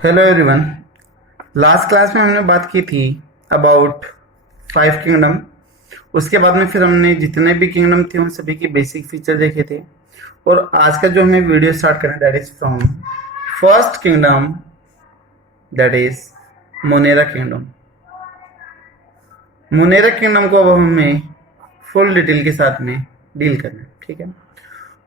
Hello everyone. Last class में हमने बात की थी अबाउट 5 किंगडम। उसके बाद में फिर हमने जितने भी किंगडम थे उन सभी के बेसिक फीचर देखे थे। और आज का जो हमें वीडियो स्टार्ट करना that is from first kingdom, that is Monera kingdom. Monera kingdom को अब हमें फुल डिटेल के साथ में डील करना है, ठीक है।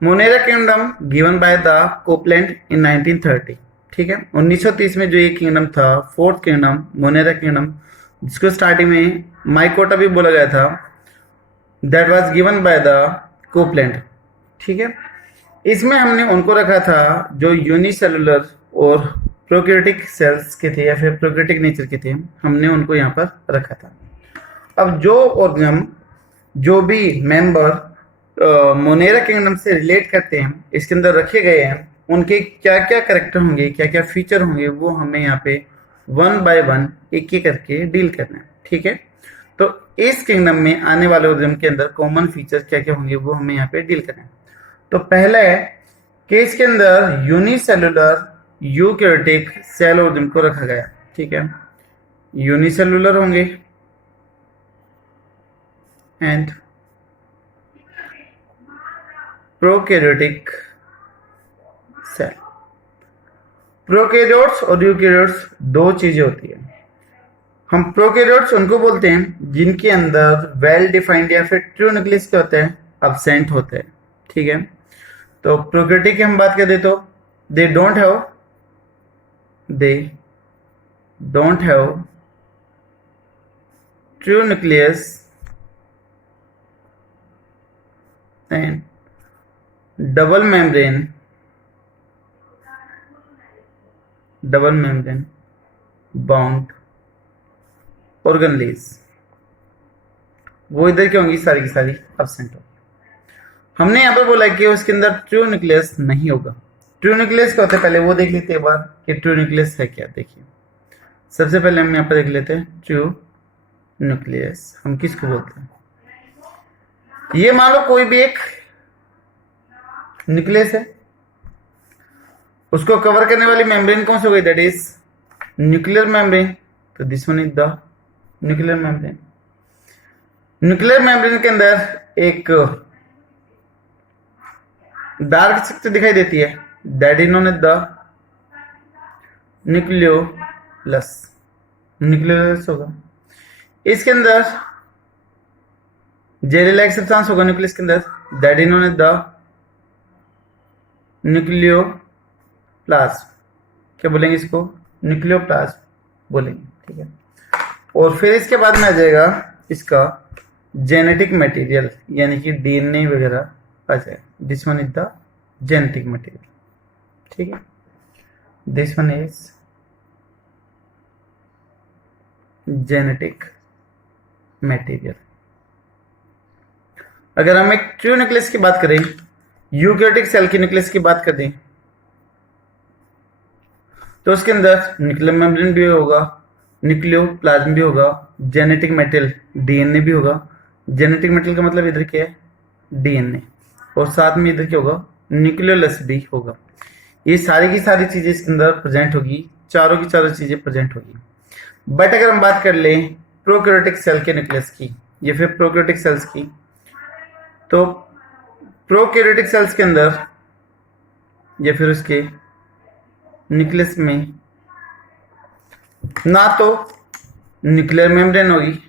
Monera kingdom given by the Copeland in 1930, ठीक है। 1930 में जो ये किंगडम था, फोर्थ किंगडम मोनेरा किंगडम, जिसको स्टार्टिंग में माइकोटा भी बोला गया था, that was given by the Copeland, ठीक है। इसमें हमने उनको रखा था जो यूनिसेलुलर और प्रोकैरियोटिक सेल्स के थे या फिर प्रोकैरियोटिक नेचर के थे, हमने उनको यहाँ पर रखा था। अब जो ऑर्गेनिज्म, जो भी मेंबर मोनेरा किंगडम से रिलेट करते हैं, इसके अंदर रखे गए हैं, उनके क्या क्या करेक्टर होंगे, क्या क्या फीचर होंगे, वो हमें यहाँ पे वन बाय वन एक एक करके डील करना है, ठीक है। तो इस किंगडम में आने वाले ऑर्गेनिज्म के अंदर कॉमन फीचर क्या क्या होंगे वो हमें यहाँ पे डील करना है। तो पहला है कि इसके अंदर यूनिसेलुलर यूकैरियोटिक सेल ऑर्गेनिज्म को रखा गया, ठीक है। यूनिसेलुलर होंगे एंड प्रोकैरियोटिक सेल। प्रोकैरियोट्स और यूकैरियोट्स दो चीजें होती है। हम प्रोकैरियोट्स उनको बोलते हैं जिनके अंदर वेल डिफाइंड या फिर ट्रू न्यूक्लियस क्या होता है, अब्सेंट होता है, ठीक है। तो प्रोकैरियोटिक की हम बात करें तो they don't have true nucleus and double membrane bound organelles. वो इधर की होंगी सारी की सारी एब्सेंट होगी। हमने यहाँ पर बोला कि उसके अंदर ट्रू न्यूक्लियस नहीं होगा। ट्रू न्यूक्लियस क्या होता है पहले वो देख लेते हैं एक बार कि ट्रू न्यूक्लियस है क्या। देखिए, सबसे पहले हम यहाँ पर देख लेते हैं ट्रू न्यूक्लियस हम किसको बोलते हैं। ये मान लो कोई भी एक न्यूक्लियस है, उसको कवर करने वाली मेम्ब्रेन कौन सी हो गई, दैट इज न्यूक्लियर मेम्ब्रेन। तो this one is the nuclear membrane. Nuclear membrane के अंदर एक डार्क स्ट्रक्चर दिखाई देती है, that is known as the nucleolus. Nucleolus होगा। इसके अंदर जेली लाइक सब्सटेंस होगा न्यूक्लियस के अंदर, that is known as the nucleoplasm. क्या बोलेंगे इसको, न्यूक्लियोप्लाज्म बोलेंगे, ठीक है। और फिर इसके बाद में आ जाएगा इसका जेनेटिक मटेरियल, यानी कि डीएनए वगैरह आ जाए। This one is the genetic material, ठीक है। This one is genetic material. अगर हम एक ट्रू न्यूक्लियस की बात करें, यूकैरियोटिक सेल की न्यूक्लियस की बात करें, तो उसके अंदर न्यूक्लियर मेम्ब्रेन भी होगा, न्यूक्लियोप्लाज्म भी होगा, जेनेटिक मेटेरियल डीएनए भी होगा। जेनेटिक मेटेरियल का मतलब इधर क्या है, डीएनए, और साथ में इधर क्या होगा, न्यूक्लियोलस भी होगा। ये सारी की सारी चीजें इसके अंदर प्रेजेंट होगी, चारों की चारों चीजें प्रेजेंट होगी। बट अगर हम बात कर लें प्रोकैरियोटिक सेल के न्यूक्लियस की या फिर प्रोकैरियोटिक सेल्स की, तो प्रोकैरियोटिक सेल्स के अंदर या फिर उसके न्यूक्लियस में ना तो न्यूक्लियर मेम्ब्रेन होगी,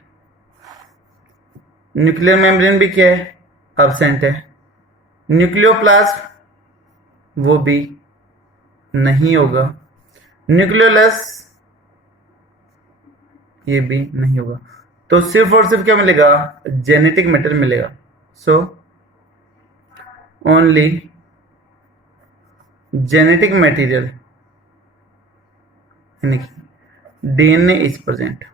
न्यूक्लियर मेम्ब्रेन भी क्या है, एब्सेंट है। न्यूक्लियोप्लाज्म वो भी नहीं होगा, न्यूक्लियोलस ये भी नहीं होगा। तो सिर्फ और सिर्फ क्या मिलेगा, जेनेटिक मैटर मिलेगा। सो ओनली जेनेटिक मटेरियल यानी कि डीएनए इज प्रेजेंट।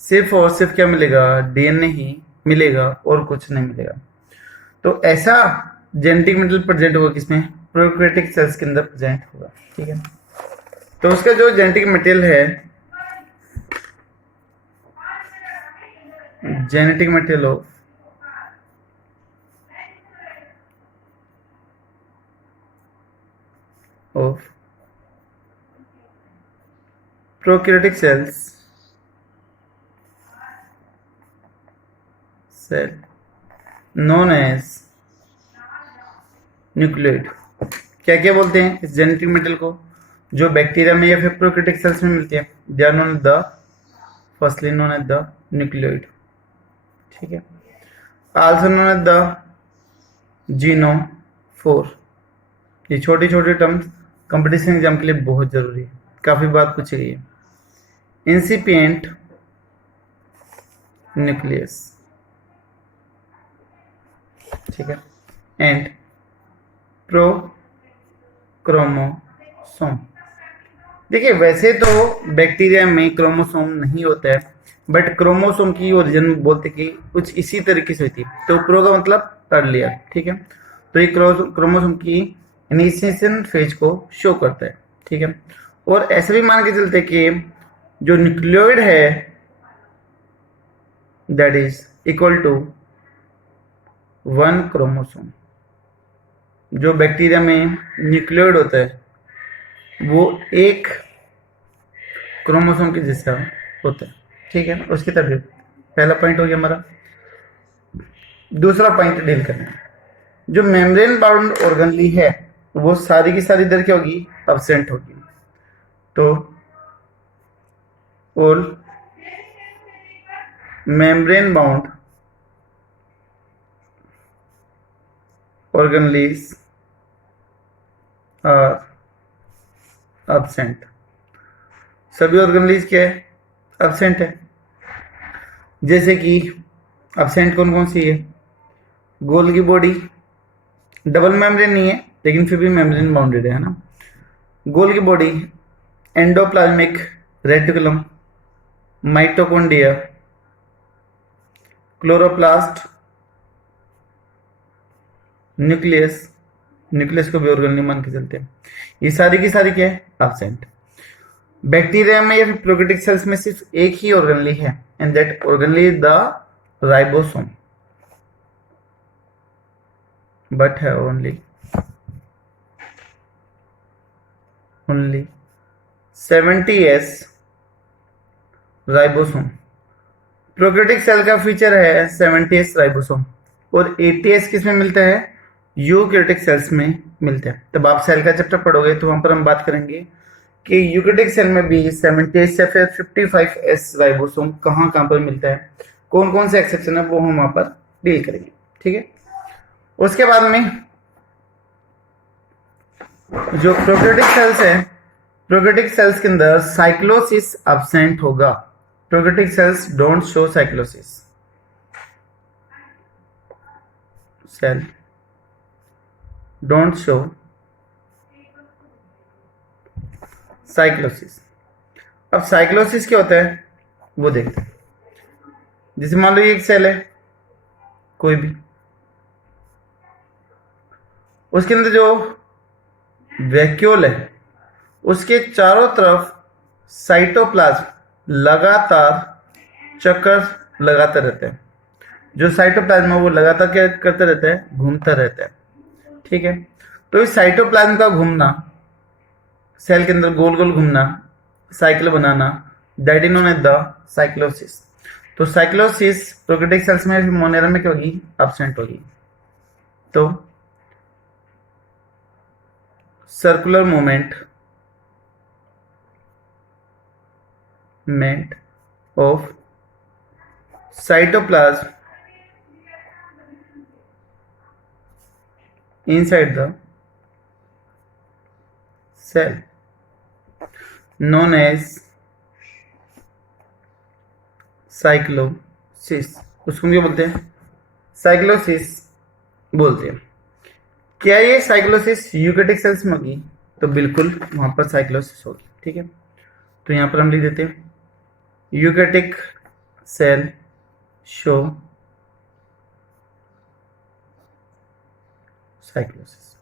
सिर्फ और सिर्फ क्या मिलेगा, डीएनए ही मिलेगा और कुछ नहीं मिलेगा। तो ऐसा जेनेटिक मटेरियल प्रेजेंट होगा किसमें, प्रोकैरियोटिक सेल्स के अंदर प्रेजेंट होगा, ठीक है। तो उसका जो जेनेटिक मटेरियल है, genetic material of prokaryotic cell known as nucleoid. क्या क्या बोलते हैं इस जेनेटिक मेटेरियल को, जो बैक्टीरिया में या फिर प्रोकैरियोटिक सेल्स में मिलती है? They are known the firstly known as the nucleoid, ठीक है। Also known as the genophore. ये छोटी छोटी टर्म्स कंपटीशन एग्जाम के लिए बहुत जरूरी है, काफी बात पूछी गई है। इंसिपिएंट न्यूक्लियस, ठीक है, एंड प्रोक्रोमोसोम। देखिए वैसे तो बैक्टीरिया में क्रोमोसोम नहीं होता है, बट क्रोमोसोम की ओरिजिन बोलते कि कुछ इसी तरीके से होती है। तो प्रो का मतलब अर्लियर, ठीक है। तो ये क्रोमोसोम की इनिशिएशन फेज को शो करता है, ठीक है। और ऐसे भी मान के चलते कि जो न्यूक्लियोइड है that is equal to 1 chromosome. जो बैक्टीरिया में न्यूक्लियोइड होता है वो एक क्रोमोसोम के जैसा होता है, ठीक है। उसकी तरह पहला पॉइंट हो गया हमारा। दूसरा पॉइंट डील करना है, जो मेम्ब्रेन बाउंड ऑर्गेनली है वो सारी की सारी इधर क्या होगी? एब्सेंट होगी। तो all membrane bound organelles are absent. सभी ऑर्गेनलीज क्या है? एब्सेंट है। जैसे कि एब्सेंट कौन कौन सी है? गोल्गी बॉडी, डबल मेम्ब्रेन नहीं है लेकिन फिर भी मेम्ब्रेन बाउंडेड है ना। Golgi body, endoplasmic reticulum, mitochondria, chloroplast, nucleus. Nucleus को भी ऑर्गेनली मान के चलते हैं। ये सारी की सारी क्या है? एब्सेंट। बैक्टीरिया में या फिर प्रोकैरियोटिक सेल्स में सिर्फ एक ही ऑर्गेनली है, and that organelle is the ribosome, but have only 70s ribosome. Prokaryotic cell का फीचर है 70s राइबोसोम, और 80s किसमें मिलता है? यूकैरियोटिक सेल्स में मिलता है। तब आप सेल का चैप्टर पढ़ोगे तो वहां पर हम बात करेंगे कि यूकैरियोटिक सेल में भी 70s या फिर 55s राइबोसोम कहाँ कहाँ पर मिलता है, कौन कौन से एक्सेप्शन है वो हम वहां पर डील करेंगे, ठीक है। उसके बाद में जो प्रोकैरियोटिक सेल्स है, प्रोकैरियोटिक सेल्स के अंदर साइक्लोसिस एब्सेंट होगा। Prokaryotic cells don't show cyclosis. Cell don't show cyclosis. अब साइक्लोसिस क्या होता है वो देखते हैं। जैसे मान लो ये एक सेल है कोई भी, उसके अंदर जो वैक्यूल है उसके चारों तरफ साइटोप्लाज्म लगातार चक्कर लगाते रहते हैं। जो साइटोप्लाज्म है वो लगातार क्या करते रहता है? घूमता रहता है, ठीक है। तो इस साइटोप्लाज्म का घूमना, सेल के अंदर गोल गोल घूमना, साइकिल बनाना, that is known as the cyclosis. तो साइक्लोसिस प्रोकैरियोटिक सेल्स में, मोनेरा में क्या होगी? एब्सेंट होगी। तो circular movement of cytoplasm inside the cell known as cyclosis. उसको क्या बोलते हैं? साइक्लोसिस बोलते हैं। क्या ये साइक्लोसिस यूकैरियोटिक सेल्स में होगी? तो बिल्कुल वहां पर साइक्लोसिस होगी, ठीक है। तो यहां पर हम लिख देते हैं यूकैरियोटिक सेल शो साइक्लोसिस,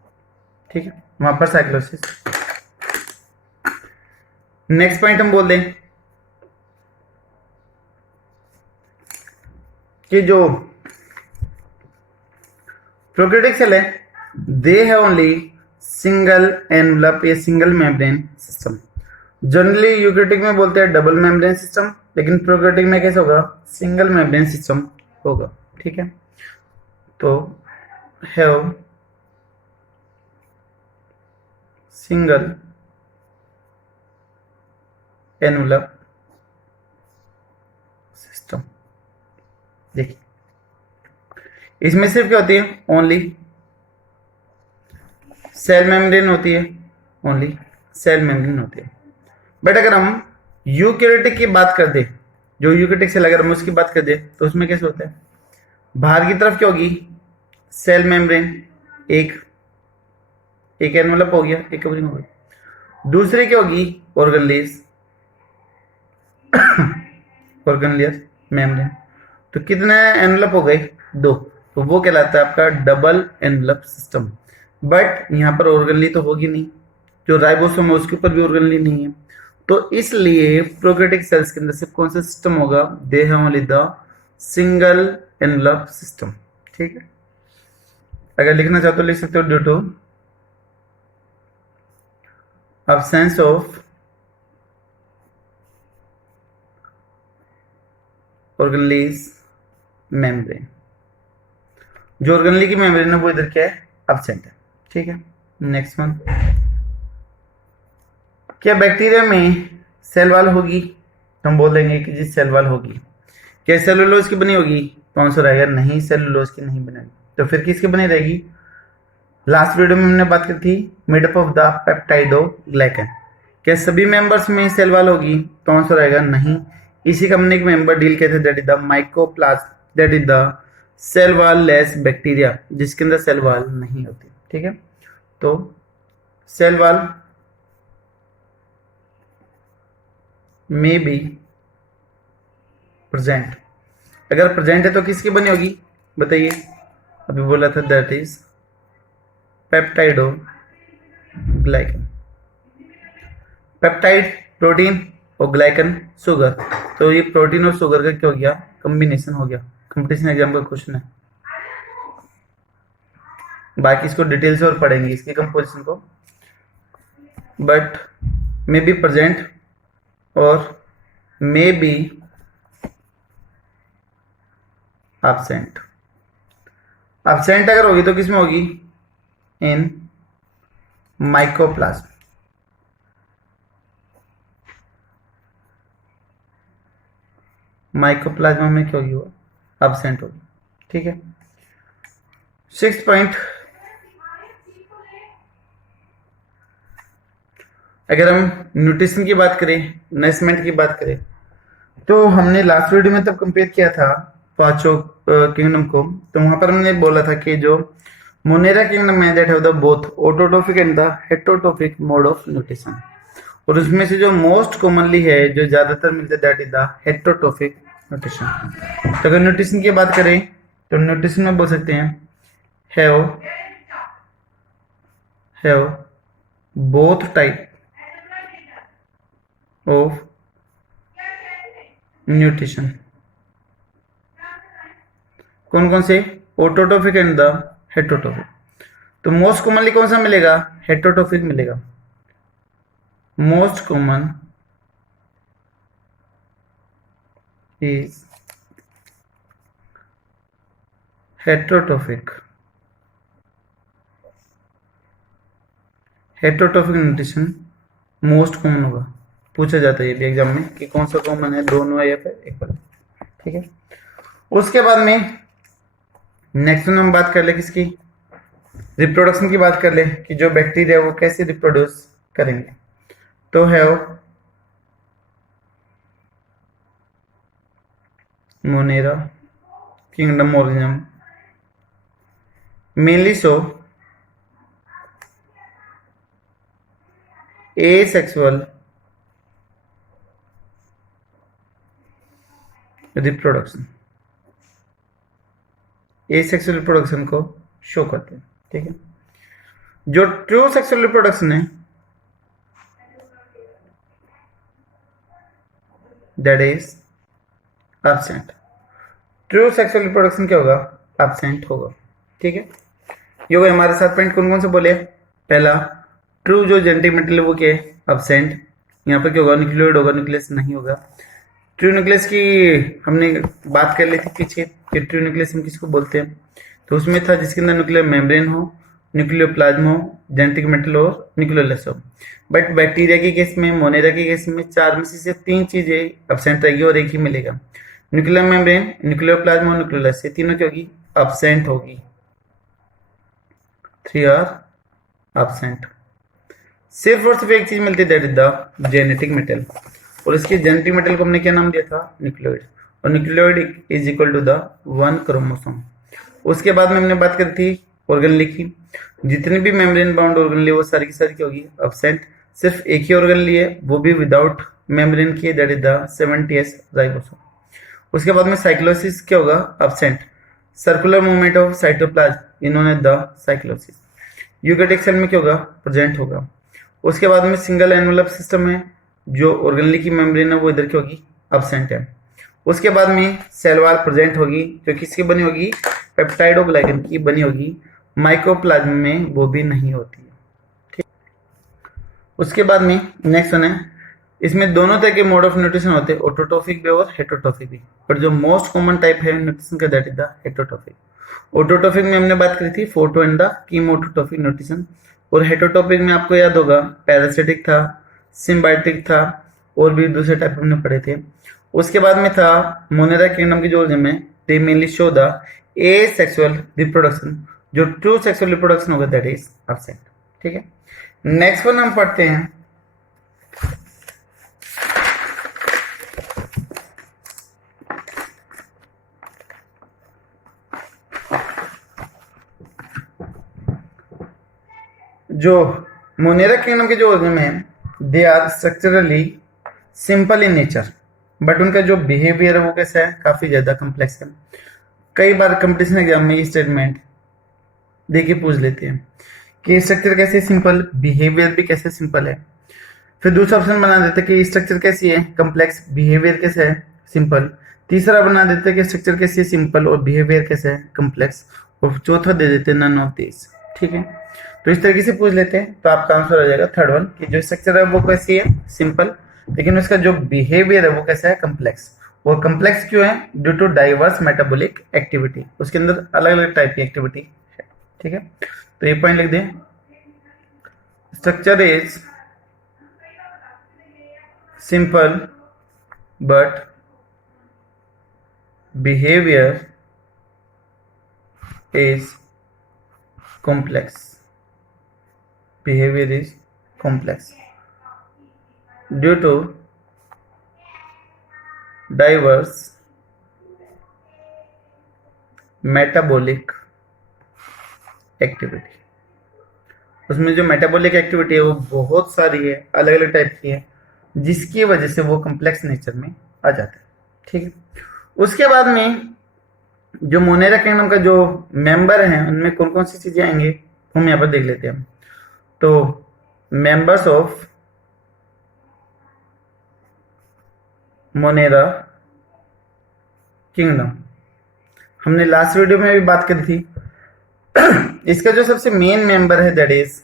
ठीक है। वहां पर साइक्लोसिस। नेक्स्ट पॉइंट हम बोल दें कि जो प्रोकैरियोटिक सेल है they have only single envelope या single membrane system. Generally eukaryotic में बोलते हैं डबल मेम्ब्रेन सिस्टम, लेकिन प्रोकैरियोटिक में कैसे होगा, सिंगल मेम्ब्रेन सिस्टम होगा। ठीक है, तो हैव सिंगल एनवलप सिस्टम। देखिए इसमें सिर्फ क्या होती है, ओनली सेल मेम्ब्रेन होती है, ओनली सेल मेम्ब्रेन होती है। बट अगर हम यूकेरियोटिक की बात कर दे, जो यूकेरियोटिक सेल अगर हम उसकी बात कर दे तो उसमें कैसे होता है, बाहर की तरफ क्या होगी, सेल मेम्ब्रेन, एक एक एनवलप हो गया, एक कवरिंग हो गई। दूसरी क्या होगी, ऑर्गेनलेस ऑर्गेनलेस मेम्ब्रेन। तो कितने एनवलप हो गए, दो, तो वो कहलाता है आपका डबल एनवलप सिस्टम। बट यहाँ पर ऑर्गेनली तो होगी नहीं, जो राइबोसोम है उसके ऊपर भी ऑर्गेनली नहीं है, तो इसलिए प्रोकैरियोटिक सेल्स के अंदर सिर्फ कौन सा सिस्टम होगा, they have only the single envelope system. ठीक है, अगर लिखना चाहते हो लिख सकते हो, due to absence of organelles membrane. जो ऑर्गेनली की मेम्ब्रेन है वो इधर क्या है, एब्सेंट है। ठीक है, नेक्स्ट वन, क्या बैक्टीरिया में सेल वॉल होगी, तो हम बोल देंगे कि जी सेल वॉल होगी। क्या सेलुलोज की बनी होगी, तो आंसर आएगा नहीं, सेलुलोज की नहीं बनेगी। तो फिर किसकी बनी रहेगी, लास्ट वीडियो में हमने बात की थी मेडअप ऑफ द पेप्टाइडोग्लाइकन। क्या सभी मेंबर्स में सेल वॉल होगी, तो आंसर आएगा नहीं। इसी का हमने एक मेंबर डील किया था, that is the mycoplasm, that is the cell wall less bacteria, जिसके अंदर सेल वॉल नहीं होती। ठीक है, तो सेल वॉल में बी प्रेजेंट, अगर प्रेजेंट है तो किसकी बनी होगी बताइए, अभी बोला था that is peptidoglycan. Peptide protein और ग्लाइकन शुगर, तो ये प्रोटीन और शुगर का क्या हो गया, कॉम्बिनेशन हो गया। कंपटीशन एग्जाम का क्वेश्चन है, बाकी इसको डिटेल से और पढ़ेंगे इसकी कंपोजिशन को। बट मे बी प्रेजेंट और मे बी एब्सेंट। एब्सेंट अगर होगी तो किसमें होगी, इन माइकोप्लाज्म। माइकोप्लाज्मा में क्या होगी, वो एब्सेंट होगी। ठीक है, 6th पॉइंट, अगर हम न्यूट्रिशन की बात करें, नरिशमेंट की बात करें, तो हमने लास्ट वीडियो में तब कंपेयर किया था पांचों किंगडम को, तो वहां पर हमने बोला था कि जो मोनेरा किंगडम में that have the both autotrophic and the heterotrophic mode of nutrition, और उसमें से जो मोस्ट कॉमनली है, जो ज्यादातर मिलता है, that is the heterotrophic nutrition. तो अगर न्यूट्रिशन की बात करें तो न्यूट्रिशन में बोल सकते हैं have both type of nutrition. कौन कौन से, ऑटोट्रोफिक एंड द हेटेरोट्रोफिक। तो मोस्ट कॉमनली कौन सा मिलेगा, हेटेरोट्रोफिक मिलेगा। Most common is heterotrophic. Heterotrophic nutrition most common होगा, पूछा जाता है ये भी एग्जाम में कि कौन सा कॉमन है, दोनों है या फिर एक पर। ठीक है, उसके बाद में नेक्स्ट में हम बात कर ले किसकी, रिप्रोडक्शन की बात कर ले, कि जो बैक्टीरिया वो कैसे रिप्रोड्यूस करेंगे। तो have Monera kingdom organism mainly show asexual reproduction, asexual reproduction को शो करते हैं। ठीक है, जो ट्रू सेक्सुअल रिप्रोडक्शन है that is absent. True sexual reproduction क्या होगा, एब्सेंट होगा। ठीक है, ये होगा हमारे साथ पॉइंट। कौन कौन से बोले, पहला ट्रू जो जेनेटिक मटेरियल वो क्या है, एब्सेंट। यहाँ पर क्या होगा, न्यूक्लियोइड होगा, न्यूक्लियस नहीं होगा। ट्रू न्यूक्लियस की हमने बात कर ली थी पीछे कि ट्रू न्यूक्लियस हम किसको बोलते हैं, तो उसमें था जिसके अंदर न्यूक्लियर मेम्ब्रेन हो, न्यूक्लियोप्लाज्म हो, जेनेटिक मेटल हो, न्यूक्लियोलस हो। बट बैक्टीरिया के केस में, मोनेरा के केस में 4 में से सिर्फ 3 चीजें एब्सेंट रहेगी और एक ही मिलेगा, न्यूक्लियर मेम्ब्रेन, न्यूक्लियोप्लाज्म और न्यूक्लियोलस। ये तीनों क्या होगी, एब्सेंट होगी, 3 आर एब्सेंट। सिर्फ और सिर्फ एक चीज मिलती है, that is the genetic metal, और इसके जेनेटिक मेटल को हमने क्या नाम दिया था, न्यूक्लियोइड, और nucleoid is equal to the 1 chromosome. उसके बाद में हमने बात करी थी ऑर्गन लिखी, जितनी भी मेम्ब्रेन बाउंड ऑर्गन लिए वो सारी की सारी क्या होगी, एब्सेंट। सिर्फ एक ही ऑर्गन लिए, वो भी विदाउट मेम्ब्रेन किए, that is the 70S ribosome. उसके बाद में साइक्लोसिस क्या होगा, absent. Circular movement of cytoplasm, इन्होंने द साइक्लोसिस। यूकैरियोटिक सेल में क्या होगा, प्रेजेंट होगा। उसके बाद में सिंगल एनवेलप सिस्टम है, जो ऑर्गेनली की मेम्ब्रेन है वो इधर क्या होगी, एब्सेंट है। उसके बाद में सेल वॉल प्रेजेंट होगी, जो किसकी बनी होगी, पेप्टाइडोग्लाइकन की बनी होगी, माइक्रोप्लाज्म में वो भी नहीं होती है, ठीक। उसके बाद में नेक्स्ट वन है, इसमें दोनों तरह के मोड ऑफ न्यूट्रिशन होते हैं, ऑटोट्रोफिक भी और हेटरोट्रोफिक भी, पर जो मोस्ट कॉमन टाइप है न्यूट्रिशन का, that is the heterotrophic. Autotrophic में हमने बात करी थी फोटो एंड द कीमोटोट्रोफिक न्यूट्रिशन, और हेटरोट्रोफिक में आपको याद होगा पैरासिटिक था, सिम्बायोटिक था, और भी दूसरे टाइप हमने पढ़े थे। उसके बाद में था मोनेरा किंगडम की जो ऑर्गन में, दे mainly show the asexual reproduction, जो ट्रू सेक्सुअल रिप्रोडक्शन होगा दैट इज एब्सेंट, ठीक है। नेक्स्ट वन हम पढ़ते हैं, जो मोनेरा किंगडम के जो ऑर्गन है, they are structurally simple in nature, but उनका जो बिहेवियर है वो कैसा है, काफी ज्यादा कॉम्प्लेक्स है। कई बार कंपटीशन एग्जाम में ये स्टेटमेंट देखिए पूछ लेते हैं कि स्ट्रक्चर कैसे सिंपल, बिहेवियर भी कैसे सिंपल है। फिर दूसरा ऑप्शन बना देते कि स्ट्रक्चर कैसी है, कॉम्प्लेक्स, बिहेवियर कैसे है, सिंपल। तीसरा बना देते कि स्ट्रक्चर कैसी है, सिंपल, और बिहेवियर कैसे है, कॉम्प्लेक्स। और चौथा दे देते नन ऑफ दिस, ठीक है। तो इस तरीके से पूछ लेते हैं, तो आपका आंसर हो जाएगा थर्ड वन, कि जो स्ट्रक्चर है वो कैसी है, सिंपल, लेकिन उसका जो बिहेवियर है वो कैसा है, कॉम्प्लेक्स। और कॉम्प्लेक्स क्यों है, due to diverse metabolic activity, उसके अंदर अलग अलग टाइप की एक्टिविटी है, ठीक है। तो ये पॉइंट लिख दें, structure is simple but behaviour is complex. Behavior is complex due to diverse metabolic activity. उसमें जो मेटाबॉलिक एक्टिविटी है वो बहुत सारी है, अलग अलग टाइप की है, जिसकी वजह से वो कॉम्प्लेक्स नेचर में आ जाता है, ठीक है। उसके बाद में जो मोनेरा किंगडम का जो मेंबर हैं उनमें कौन कौन सी चीजें आएंगे हम यहाँ पर देख लेते हैं। तो मेंबर्स ऑफ मोनेरा किंगडम, हमने लास्ट वीडियो में भी बात करी थी। इसका जो सबसे मेन मेंबर है दैट इज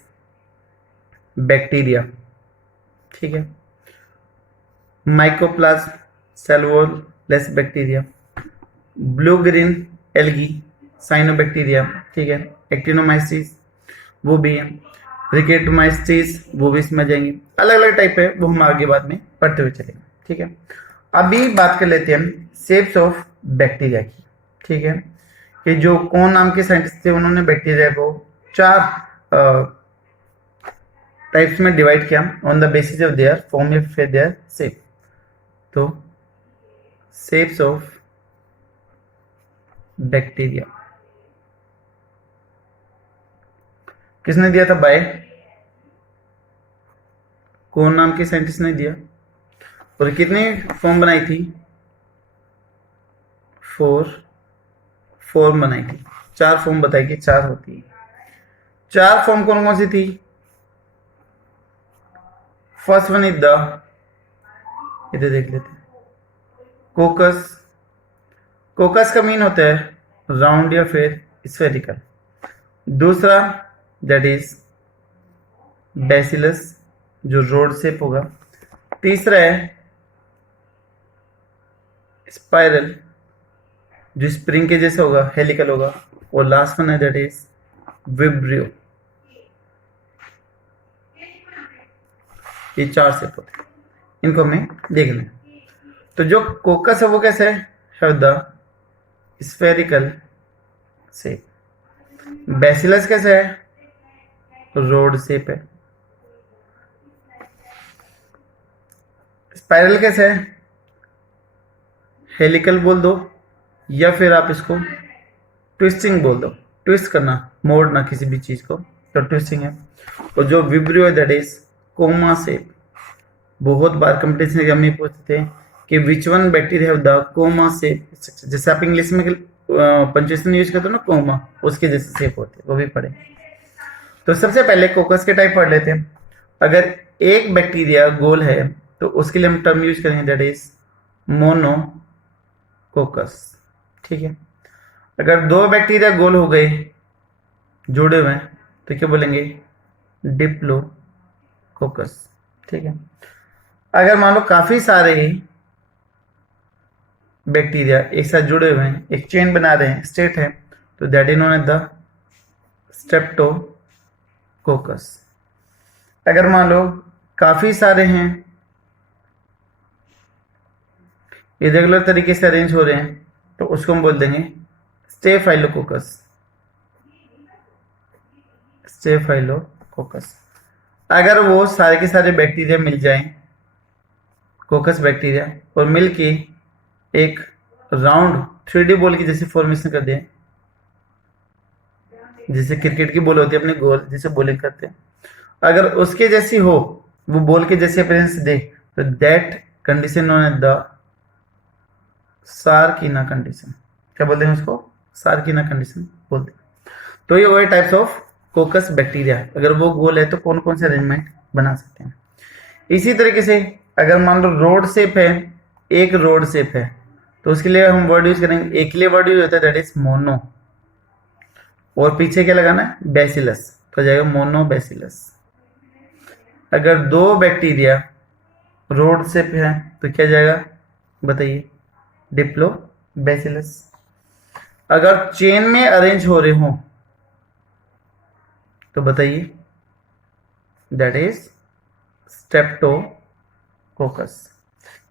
बैक्टीरिया, ठीक है। Mycoplasm, cell wall less bacteria, blue green algae, cyanobacteria, ठीक है। एक्टिनोमाइसिस वो भी है, रिकेटोमाइसिस वो भी इसमें जाएंगे, अलग अलग टाइप है, वो हम आगे बाद में पढ़ते हुए चलेंगे, ठीक है। अभी बात कर लेते हैं हम शेप्स ऑफ बैक्टीरिया की, ठीक है। कि जो कौन नाम के साइंटिस्ट थे उन्होंने बैक्टीरिया को 4 टाइप्स में डिवाइड किया on the basis of their form of their shape. तो शेप्स ऑफ बैक्टीरिया किसने दिया था, बाय कौन नाम के साइंटिस्ट ने दिया, और कितनी फॉर्म बनाई थी, 4 फॉर्म बनाई थी, 4 फॉर्म बताई कि 4 होती है। 4 फॉर्म कौन कौन सी थी, फर्स्ट वन इज द, इधर देख लेते हैं, कोकस। कोकस का मीन होता है राउंड या फिर स्फेरिकल। दूसरा दैट इज बैसिलस, जो रोड शेप होगा। तीसरा है स्पाइरल, जो स्प्रिंग के जैसे होगा, हेलिकल होगा। और लास्ट वन है दैट इज विब्रियो। ये 4 शेप होते हैं, इनको हमें देखना है। तो जो कोकस है वो कैसे है द स्फेरिकल शेप। बैसिलस कैसे है, रोड शेप है। स्पाइरल कैसे है, हेलिकल बोल दो, या फिर आप इसको ट्विस्टिंग बोल दो, ट्विस्ट करना, मोड़ना किसी भी चीज को, तो ट्विस्टिंग है। और जो विब्रियो है दैट इज कोमा शेप। बहुत बार कंपटीशन में हम पूछते थे कि which one bacteria have the coma shape, जैसे आप इंग्लिश में पंचुएशन यूज करते हो ना, कोमा, उसके जैसे शेप होते हैं, वो भी पढ़े। तो सबसे पहले कोकस के टाइप पढ़ लेते हैं। अगर एक बैक्टीरिया गोल है तो उसके लिए हम टर्म यूज करेंगे दैट इज मोनोकोकस, ठीक है। अगर 2 बैक्टीरिया गोल हो गए, जुड़े हुए हैं, तो क्या बोलेंगे, डिप्लोकोकस, ठीक है। अगर मान लो काफी सारे बैक्टीरिया एक साथ जुड़े हुए हैं, एक चेन बना रहे हैं, स्टेट है, तो that is known as the streptococcus. अगर मान लो काफी सारे हैं, इरेगुलर तरीके से अरेंज हो रहे हैं, तो उसको हम बोल देंगे स्टेफाइलोकोकस, स्टेफाइलोकोकस। अगर वो सारे के सारे बैक्टीरिया मिल जाएं, कोकस बैक्टीरिया, और मिलके एक राउंड 3D बॉल की जैसे फॉर्मेशन कर दें, जैसे क्रिकेट की बॉल होती है अपने गोल जैसे बॉलिंग करते हैं, अगर उसके जैसी हो, वो बॉल के जैसे अपीयरेंस दे, तो that condition known as the sarcina condition. क्या बोलते हैं उसको, सार्किना कंडीशन बोलते हैं। तो ये वही टाइप्स ऑफ कोकस बैक्टीरिया, अगर वो गोल है तो कौन कौन से अरेंजमेंट बना सकते हैं। इसी तरीके से अगर मान लो रोड शेप है, एक रोड शेप है, तो उसके लिए हम वर्ड यूज करेंगे, एक के लिए वर्ड यूज होता है दैट इज मोनो, और पीछे क्या लगाना है, बैसिलस, तो जाएगा मोनो बैसिलस। अगर 2 बैक्टीरिया रोड शेप है तो क्या जाएगा बताइए, डिप्लो बैसिलस। अगर चेन में अरेंज हो रहे हो तो बताइए दैट इज स्ट्रेप्टोकोकस।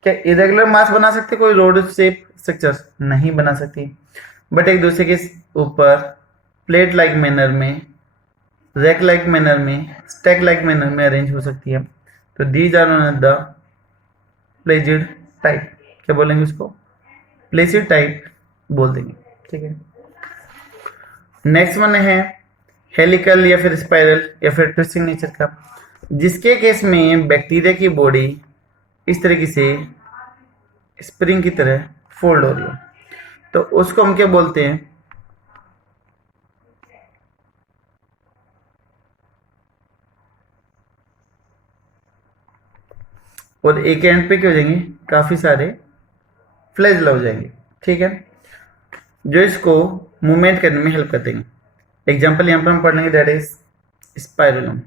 क्या इरेगुलर मास बना सकते कोई रोड शेप स्ट्रक्चर, नहीं बना सकती, बट एक दूसरे के ऊपर प्लेट लाइक मैनर में, रैक लाइक मैनर में, स्टैक लाइक मैनर में अरेंज हो सकती है। तो these are known as the pleated type. क्या बोलेंगे उसको, प्लेजिड टाइप बोल देंगे, ठीक है। नेक्स्ट वन है हेलिकल या फिर स्पाइरल या फिर ट्विस्टिंग नेचर का, जिसके केस में बैक्टीरिया की बॉडी इस तरीके से स्प्रिंग की तरह फोल्ड हो रही हो, तो उसको हम क्या बोलते हैं, और एक एंड पे क्या हो जाएंगे, काफी सारे फ्लैजला हो जाएंगे, ठीक है, जो इसको मूवमेंट करने में हेल्प कर देंगे। एग्जाम्पल यहां पर हम पढ़ लेंगे that is spirillum.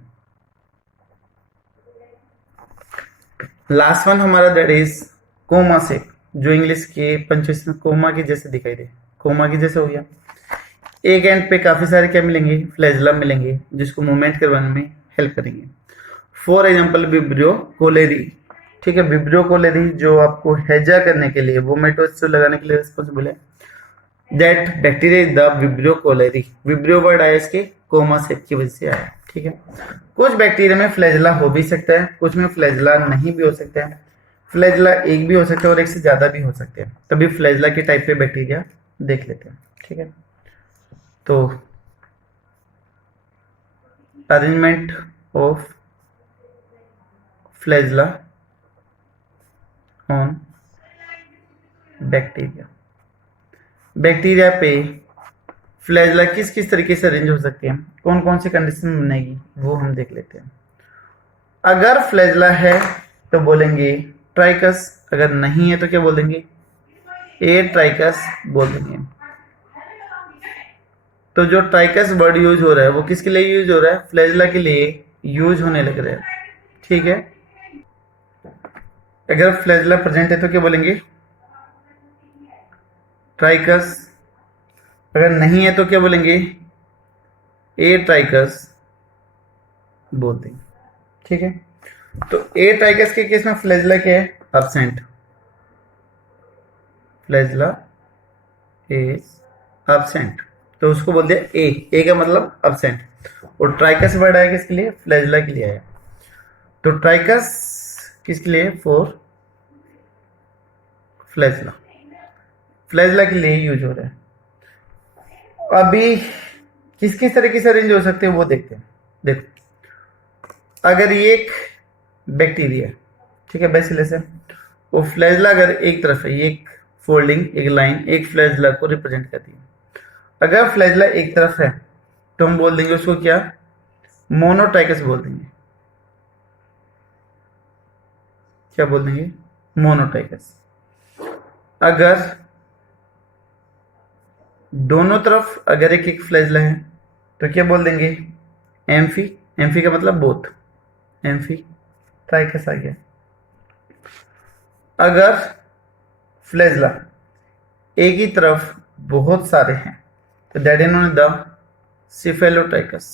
Last one हमारा दैट इज कोमा शेप, जो इंग्लिश के पंचुएशन कोमा के जैसे दिखाई दे, कोमा के जैसे हो गया। एक एंड पे काफी सारे क्या मिलेंगे, फ्लैजला मिलेंगे, जिसको मूवमेंट करवाने में हेल्प करेंगे। फॉर एग्जाम्पल विब्रियो कोलेरी, ठीक है, विब्रियो कोलेरी जो आपको हैजा करने के लिए, वोमेटोसिस लगाने के लिए रिस्पॉन्सिबल है, that bacteria is the vibrio cholerae. Vibrio word आया इसके कोमा शेप की वजह से आया, ठीक है। कुछ बैक्टीरिया में फ्लैजला हो भी सकता है, कुछ में फ्लैजला नहीं भी हो सकता है। फ्लैजला एक भी हो सकता है और एक से ज्यादा भी हो सकते हैं, तभी फ्लैजला के टाइप पे बैक्टीरिया देख लेते हैं, ठीक है। तो arrangement of flagella on bacteria, bacteria पे फ्लैजला किस किस तरीके से अरेंज हो सकते हैं, कौन कौन सी कंडीशन बनेगी, वो हम देख लेते हैं। अगर फ्लैजला है तो बोलेंगे ट्राइकस, अगर नहीं है तो क्या बोल देंगे, ए ट्राइकस बोल देंगे। तो जो ट्राइकस वर्ड यूज हो रहा है वो किसके लिए यूज हो रहा है, फ्लैजला के लिए यूज होने लग रहा है, ठीक है। अगर फ्लैजला प्रेजेंट है तो क्या बोलेंगे? ट्राइकस। अगर नहीं है तो क्या बोलेंगे? ए ट्राइकस बोल देंगे। ठीक है, तो ए ट्राइकस के केस में फ्लैजला क्या है? अब्सेंट। फ्लैजला इज अब्सेंट, तो उसको बोल दिया ए। ए का मतलब अब्सेंट, और ट्राइकस वर्ड आया किसके लिए? फ्लैजला के लिए आया। तो ट्राइकस किसके लिए? For flagella. फ्लैजला के लिए यूज हो रहा है। अभी किस किस तरीके से अरेंज हो सकते हैं वो देखते हैं। देखो, अगर ये एक बैक्टीरिया, ठीक है, बैसिलस है, वो फ्लैजला अगर एक तरफ है, ये एक फोल्डिंग, एक लाइन, एक फ्लैजला को रिप्रेजेंट करती है। अगर फ्लैजला एक तरफ है तो हम बोल देंगे उसको क्या? मोनोट्राइकस बोल देंगे। क्या बोल देंगे? मोनोट्राइकस। अगर दोनों तरफ अगर एक एक फ्लैजला है तो क्या बोल देंगे? एम्फी। एम्फी का मतलब बोथ, एम्फी ट्राइकस आ गया। अगर फ्लैजला एक ही तरफ बहुत सारे हैं तो that is known the cephalotrichous.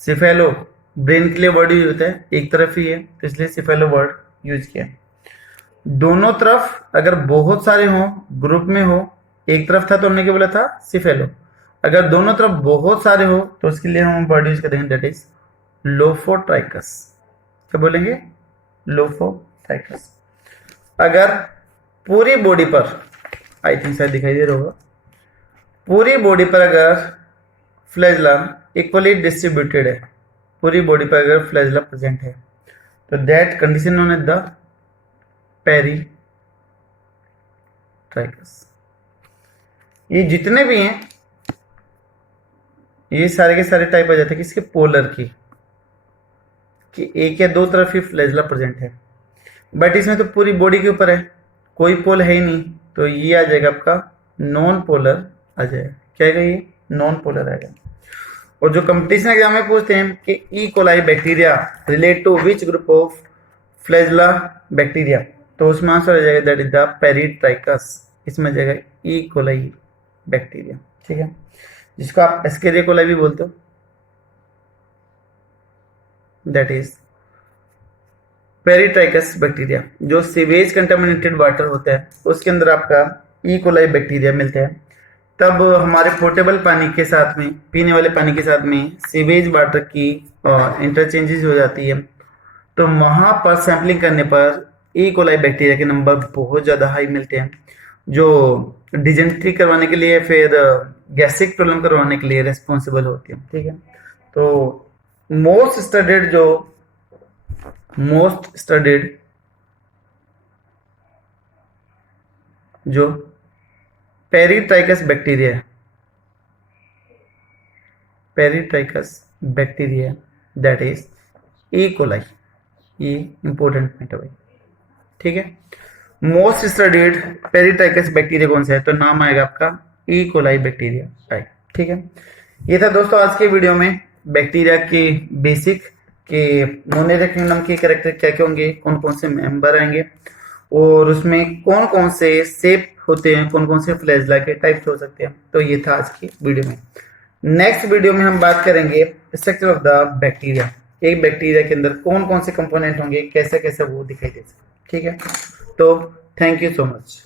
Cephalo brain के लिए वर्ड यूज होता है, एक तरफ ही है तो इसलिए सिफेलो वर्ड यूज किया। दोनों तरफ अगर बहुत सारे हो, ग्रुप में हो, एक तरफ था तो हमने क्या बोला था? सिफेलो। अगर दोनों तरफ बहुत सारे हो तो उसके लिए हम वर्ड यूज करेंगे दैट इज लोफोट्राइकस। क्या बोलेंगे? लोफोट्राइकस। अगर पूरी बॉडी पर, आई थिंक शायद दिखाई दे रहा होगा, पूरी बॉडी पर अगर फ्लैजला इक्वली डिस्ट्रीब्यूटेड है, पूरी बॉडी पर अगर फ्लैजला प्रेजेंट है तो that condition known as the peritrichous. ये जितने भी हैं ये सारे के सारे टाइप आ जाते हैं किसके? पोलर की, कि एक या दो तरफ ही फ्लैजला प्रेजेंट है। बट इसमें तो पूरी बॉडी के ऊपर है, कोई पोल है ही नहीं, तो ये आ जाएगा आपका नॉन पोलर आ जाएगा। क्या आएगा? ये नॉन पोलर आएगा। और जो कंपटीशन एग्जाम में पूछते हैं कि E coli bacteria relate to which group of flagella bacteria, तो उसमें आंसर आ जाएगा दैट इज द पेरीट्राइकस। इसमें जाएगा ई कोलाई बैक्टीरिया। ठीक है, जिसको आप एस्केरिया कोलाई भी बोलते हो, दैट इज पेरीट्राइकस बैक्टीरिया। जो सीवेज कंटामिनेटेड वाटर होता है उसके अंदर आपका ई कोलाई बैक्टीरिया मिलता है। तब हमारे पोर्टेबल पानी के साथ में, पीने वाले पानी के साथ में सीवेज वाटर की इंटरचेंजेस हो जाती है, तो वहां पर सैंपलिंग करने पर ई कोलाई बैक्टीरिया के नंबर बहुत ज़्यादा हाई मिलते हैं, जो डिजेंट्री करवाने के लिए, फिर गैस्ट्रिक प्रॉब्लम करवाने के लिए रेस्पॉन्सिबल होती है। ठीक है, तो मोस्ट स्टडीड जो पेरीट्राइकस बैक्टीरिया है, peritrichous bacteria that is E coli. ये इंपॉर्टेंट पॉइंट है भाई। ठीक है, मोस्ट स्टडीड पेरीट्राइकस बैक्टीरिया कौन सा है? तो नाम आएगा आपका ई कोलाई बैक्टीरिया टाइप। ठीक है, ये था दोस्तों आज के वीडियो में बैक्टीरिया के बेसिक के मोनेरा किंगडम के कैरेक्टर क्या क्या होंगे, कौन कौन से मेंबर आएंगे, और उसमें कौन कौन से शेप होते हैं, कौन कौन से फ्लैजला के टाइप्स हो सकते हैं। तो ये था आज की वीडियो में। नेक्स्ट वीडियो में हम बात करेंगे स्ट्रक्चर ऑफ द बैक्टीरिया। एक बैक्टीरिया के अंदर कौन कौन से कंपोनेंट होंगे, कैसे कैसे वो दिखाई दे सकते। ठीक है, तो थैंक यू सो मच।